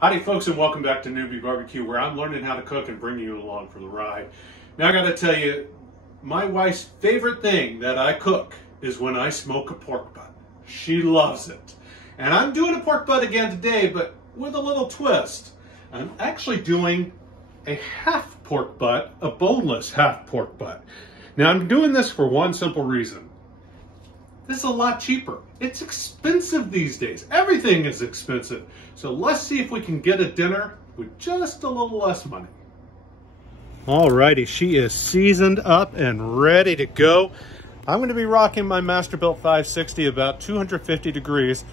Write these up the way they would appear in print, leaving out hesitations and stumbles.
Howdy folks, and welcome back to NOOB BBQ, where I'm learning how to cook and bringing you along for the ride. Now I gotta tell you, my wife's favorite thing that I cook is when I smoke a pork butt. She loves it. And I'm doing a pork butt again today, but with a little twist. I'm actually doing a half pork butt, a boneless half pork butt. Now I'm doing this for one simple reason. This is a lot cheaper. It's expensive these days. Everything is expensive. So let's see if we can get a dinner with just a little less money. Alrighty, she is seasoned up and ready to go. I'm going to be rocking my Masterbuilt 560 about 250 degrees.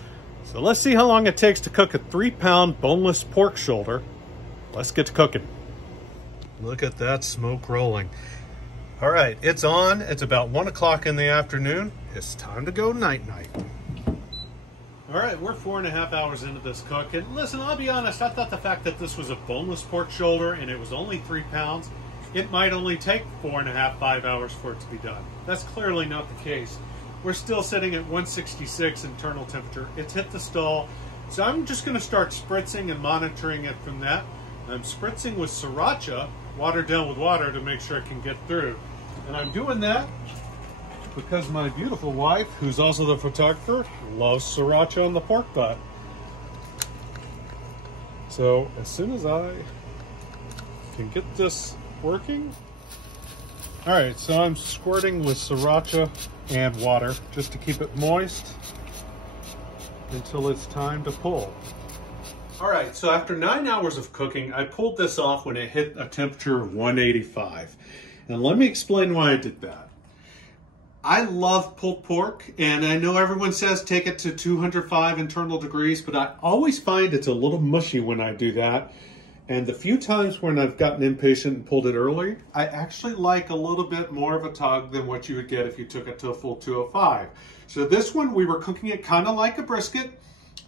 So let's see how long it takes to cook a 3-pound boneless pork shoulder. Let's get to cooking. Look at that smoke rolling. All right, it's on. It's about 1 o'clock in the afternoon. It's time to go night-night. All right, we're 4.5 hours into this cook. And listen, I'll be honest, I thought the fact that this was a boneless pork shoulder and it was only 3 pounds, it might only take 4.5, 5 hours for it to be done. That's clearly not the case. We're still sitting at 166 internal temperature. It's hit the stall. So I'm just gonna start spritzing and monitoring it from that. I'm spritzing with sriracha, watered down with water to make sure it can get through. And I'm doing that because my beautiful wife, who's also the photographer, loves sriracha on the pork butt. So as soon as I can get this working. All right, so I'm squirting with sriracha and water just to keep it moist until it's time to pull. All right, so after 9 hours of cooking, I pulled this off when it hit a temperature of 185. And let me explain why I did that. I love pulled pork, and I know everyone says take it to 205 internal degrees, but I always find it's a little mushy when I do that. And the few times when I've gotten impatient and pulled it early, I actually like a little bit more of a tug than what you would get if you took it to a full 205. So this one, we were cooking it kind of like a brisket.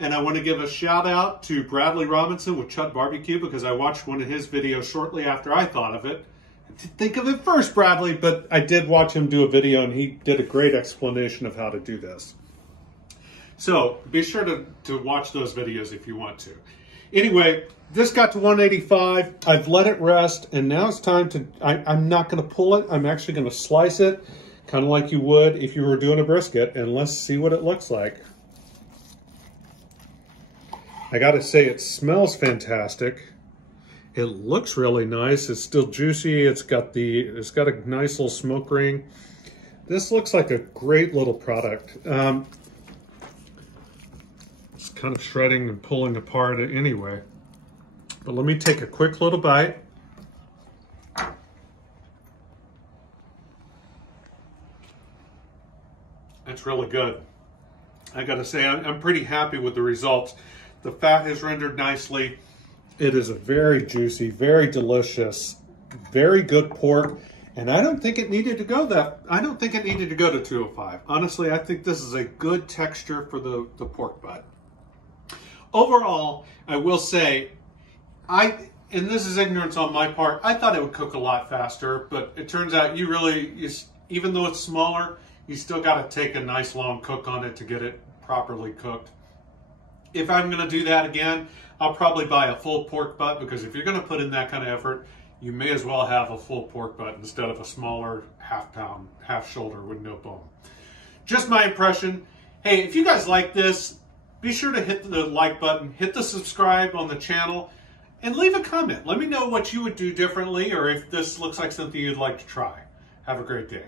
And I want to give a shout out to Bradley Robinson with Chud Barbecue, because I watched one of his videos shortly after I thought of it. I didn't think of it first, Bradley, but I did watch him do a video and he did a great explanation of how to do this. So be sure to watch those videos if you want to. Anyway, this got to 185. I've let it rest, and now it's time to, I'm not going to pull it. I'm actually going to slice it, kind of like you would if you were doing a brisket, and let's see what it looks like. I gotta say, it smells fantastic. It looks really nice. It's still juicy. It's got a nice little smoke ring. This looks like a great little product. It's kind of shredding and pulling apart anyway. But let me take a quick little bite. It's really good. I gotta say, I'm pretty happy with the results. The fat is rendered nicely. It is a very juicy, very delicious, very good pork. And I don't think it needed to go to 205. Honestly, I think this is a good texture for the pork butt. Overall, I will say, and this is ignorance on my part, I thought it would cook a lot faster, but it turns out even though it's smaller, you still gotta take a nice long cook on it to get it properly cooked. If I'm going to do that again, I'll probably buy a full pork butt, because if you're going to put in that kind of effort, you may as well have a full pork butt instead of a smaller half shoulder with no bone. Just my impression. Hey, if you guys like this, be sure to hit the like button, hit the subscribe on the channel, and leave a comment. Let me know what you would do differently, or if this looks like something you'd like to try. Have a great day.